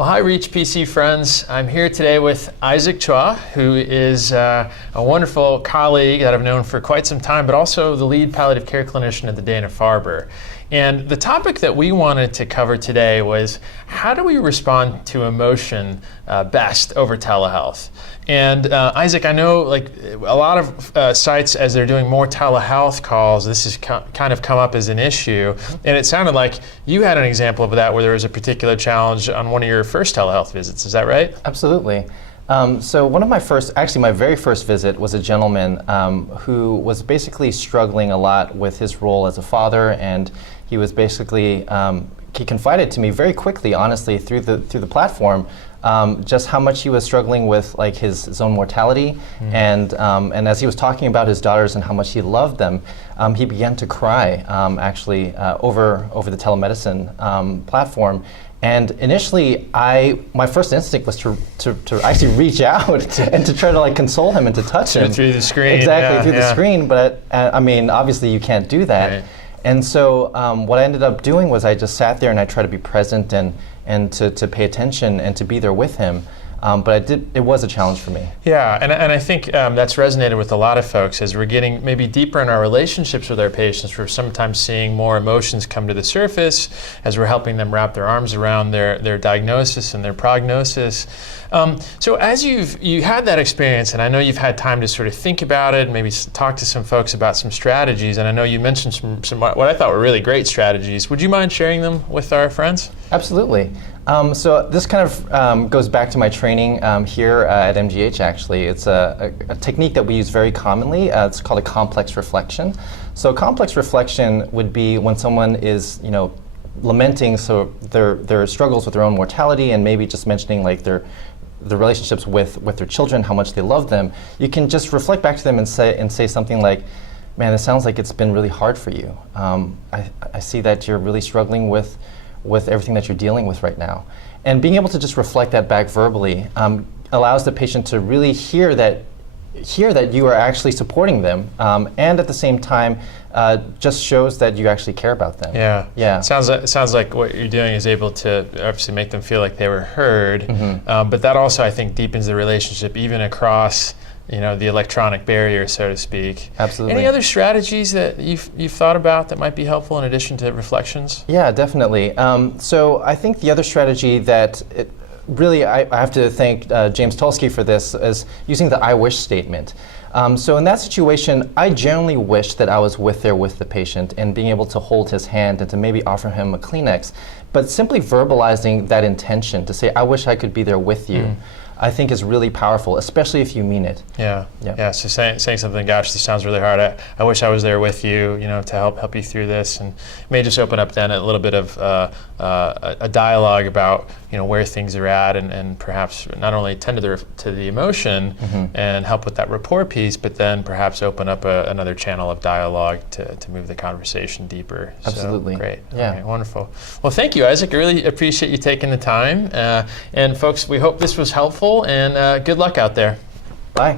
Well, hi, Reach PC friends. I'm here today with Isaac Chua, who is a wonderful colleague that I've known for quite some time, but also the lead palliative care clinician at the Dana-Farber. And the topic that we wanted to cover today was how do we respond to emotion best over telehealth? And Isaac, I know like a lot of sites, as they're doing more telehealth calls, this has kind of come up as an issue. And it sounded like you had an example of that where there was a particular challenge on one of your first telehealth visits. Is that right? Absolutely. So one of my first, actually my very first visit was a gentleman who was basically struggling a lot with his role as a father, and he was basically, he confided to me very quickly, honestly, through the platform, just how much he was struggling with like his own mortality, and as he was talking about his daughters and how much he loved them, he began to cry actually over the telemedicine platform. And initially, my first instinct was to actually reach out and to try to like console him and to touch him. Through the screen. Exactly, through the screen, but I mean, obviously you can't do that. Right. And so what I ended up doing was I just sat there and I tried to be present and to pay attention and to be there with him. But it was a challenge for me. Yeah, and I think that's resonated with a lot of folks as we're getting maybe deeper in our relationships with our patients. We're sometimes seeing more emotions come to the surface as we're helping them wrap their arms around their diagnosis and their prognosis. So as you had that experience, and I know you've had time to sort of think about it, and maybe talk to some folks about some strategies, and I know you mentioned some what I thought were really great strategies. Would you mind sharing them with our friends? Absolutely. So this kind of goes back to my training here at MGH, actually. It's a technique that we use very commonly. It's called a complex reflection. So complex reflection would be when someone is, lamenting their struggles with their own mortality and maybe just mentioning like the relationships with their children, how much they love them. You can just reflect back to them and say something like, man, it sounds like it's been really hard for you. I see that you're really struggling with everything that you're dealing with right now. And being able to just reflect that back verbally allows the patient to really hear that you are actually supporting them, and at the same time just shows that you actually care about them. Yeah. It sounds like what you're doing is able to obviously make them feel like they were heard, but that also I think deepens the relationship even across the electronic barrier, so to speak. Absolutely. Any other strategies that you've thought about that might be helpful in addition to reflections? Yeah, definitely. So I think the other strategy that really I have to thank James Tulsky for this is using the I wish statement. So in that situation, I generally wish that I was there with the patient and being able to hold his hand and to maybe offer him a Kleenex, but simply verbalizing that intention to say, I wish I could be there with you. I think is really powerful, especially if you mean it. Yeah. So saying something, gosh, this sounds really hard. I wish I was there with you, to help you through this, and may just open up then a little bit of a dialogue about where things are at, and perhaps not only tend to the emotion and help with that rapport piece, but then perhaps open up another channel of dialogue to move the conversation deeper. Absolutely. So, great. Yeah. All right, wonderful. Well, thank you, Isaac. I really appreciate you taking the time. And folks, we hope this was helpful. And good luck out there. Bye.